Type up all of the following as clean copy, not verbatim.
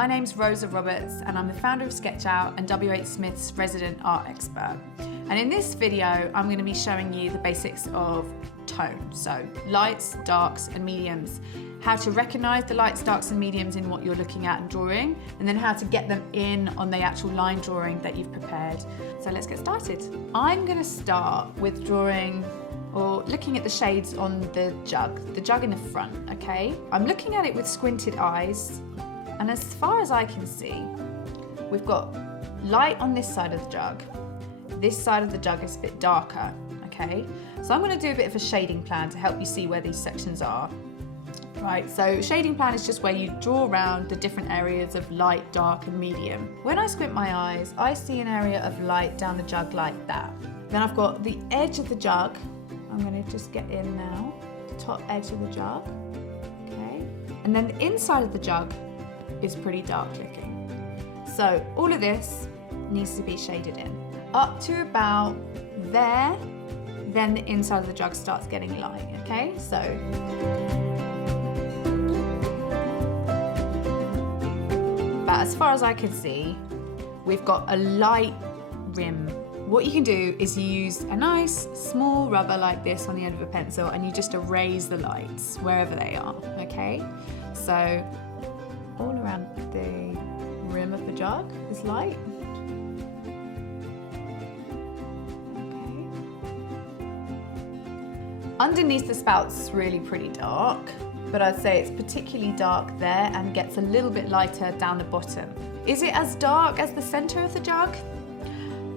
my name's Rosa Roberts and I'm the founder of Sketchout and WHSmith's resident art expert. And in this video, I'm going to be showing you the basics of tone, so lights, darks and mediums, how to recognize the lights, darks and mediums in what you're looking at and drawing, and then how to get them in on the actual line drawing that you've prepared. So let's get started. I'm going to start with drawing or looking at the shades on the jug in the front, okay? I'm looking at it with squinted eyes, and as far as I can see, we've got light on this side of the jug. This side of the jug is a bit darker, okay? So I'm going to do a bit of a shading plan to help you see where these sections are. Right, so shading plan is just where you draw around the different areas of light, dark and medium. When I squint my eyes, I see an area of light down the jug like that. Then I've got the edge of the jug. I'm going to just get in now, the top edge of the jug, okay? And then the inside of the jug is pretty dark looking. So all of this needs to be shaded in. Up to about there, then the inside of the jug starts getting light, okay? So but as far as I can see, we've got a light rim. What you can do is you use a nice small rubber like this on the end of a pencil and you just erase the lights wherever they are, okay? So all around the rim of the jug is light. Okay. Underneath the spout's really pretty dark, but I'd say it's particularly dark there and gets a little bit lighter down the bottom. Is it as dark as the center of the jug?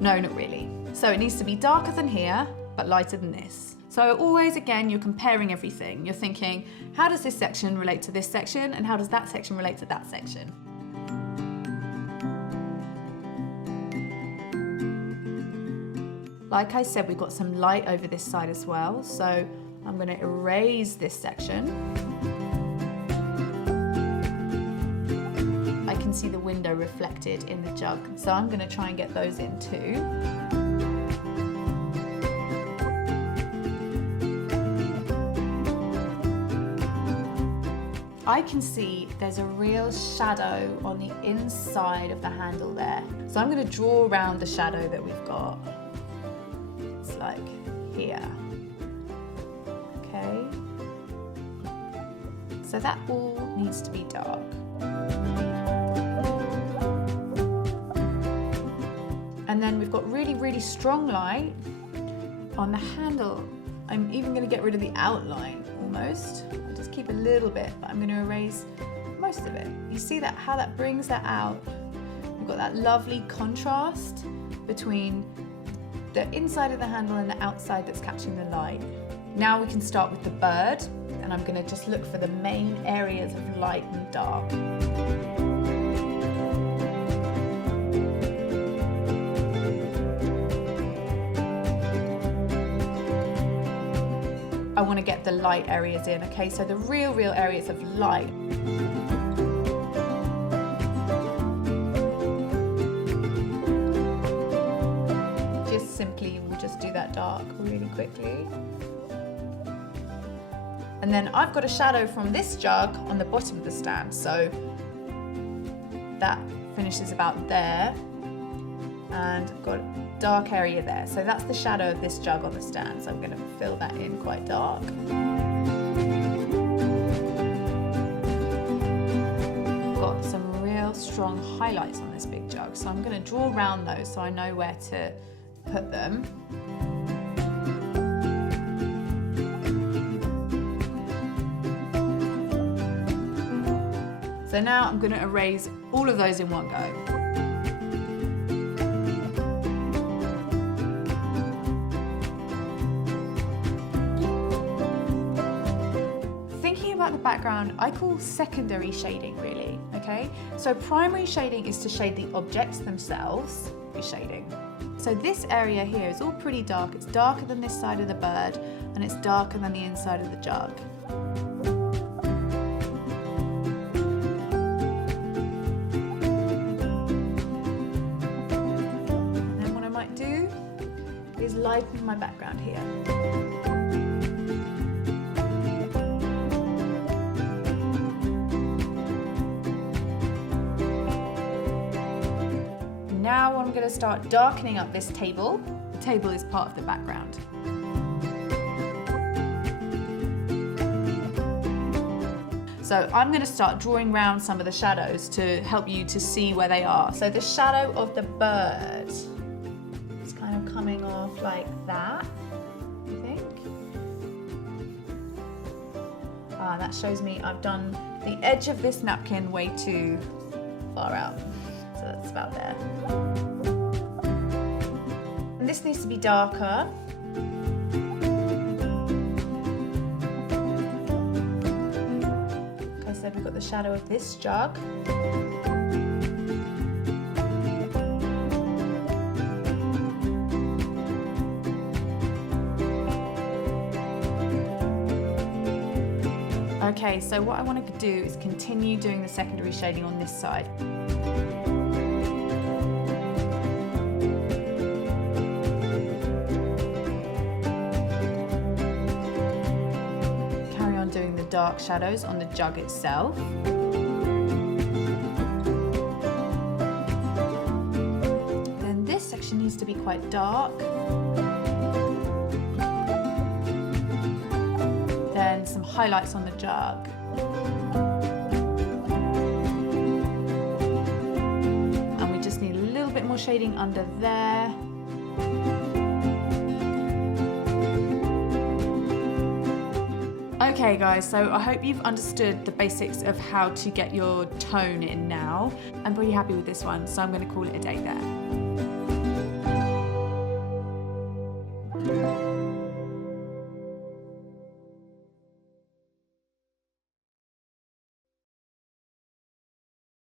No, not really. So it needs to be darker than here, but lighter than this. So always, again, you're comparing everything. You're thinking, how does this section relate to this section? And how does that section relate to that section? Like I said, we've got some light over this side as well. So I'm going to erase this section. I can see the window reflected in the jug, so I'm going to try and get those in too. I can see there's a real shadow on the inside of the handle there. So I'm going to draw around the shadow that we've got. It's like here. Okay. So that all needs to be dark. And then we've got really, really strong light on the handle. I'm even going to get rid of the outline almost. I'll just keep a little bit, but I'm going to erase most of it. You see that, how that brings that out? We've got that lovely contrast between the inside of the handle and the outside that's catching the light. Now we can start with the bird, and I'm going to just look for the main areas of light and dark. I want to get the light areas in, okay? So the real areas of light. Just simply, we'll just do that dark really quickly. And then I've got a shadow from this jug on the bottom of the stand, so that finishes about there. And I've got a dark area there. So that's the shadow of this jug on the stand. So I'm going to fill that in quite dark. Got some real strong highlights on this big jug. So I'm going to draw around those so I know where to put them. So now I'm going to erase all of those in one go. About the background, I call secondary shading really, okay? So primary shading is to shade the objects themselves, shading. So this area here is all pretty dark. It's darker than this side of the bird and it's darker than the inside of the jug. And then what I might do is lighten my background here. going to start darkening up this table. The table is part of the background. So I'm going to start drawing around some of the shadows to help you to see where they are. So the shadow of the bird is kind of coming off like that, I think. That shows me I've done the edge of this napkin way too far out. So that's about there. And this needs to be darker. So we've got the shadow of this jug. Okay, so what I want to do is continue doing the secondary shading on this side. Doing the dark shadows on the jug itself. Then this section needs to be quite dark. Then some highlights on the jug. And we just need a little bit more shading under there. Okay guys, so I hope you've understood the basics of how to get your tone in now. I'm pretty happy with this one, so I'm going to call it a day there.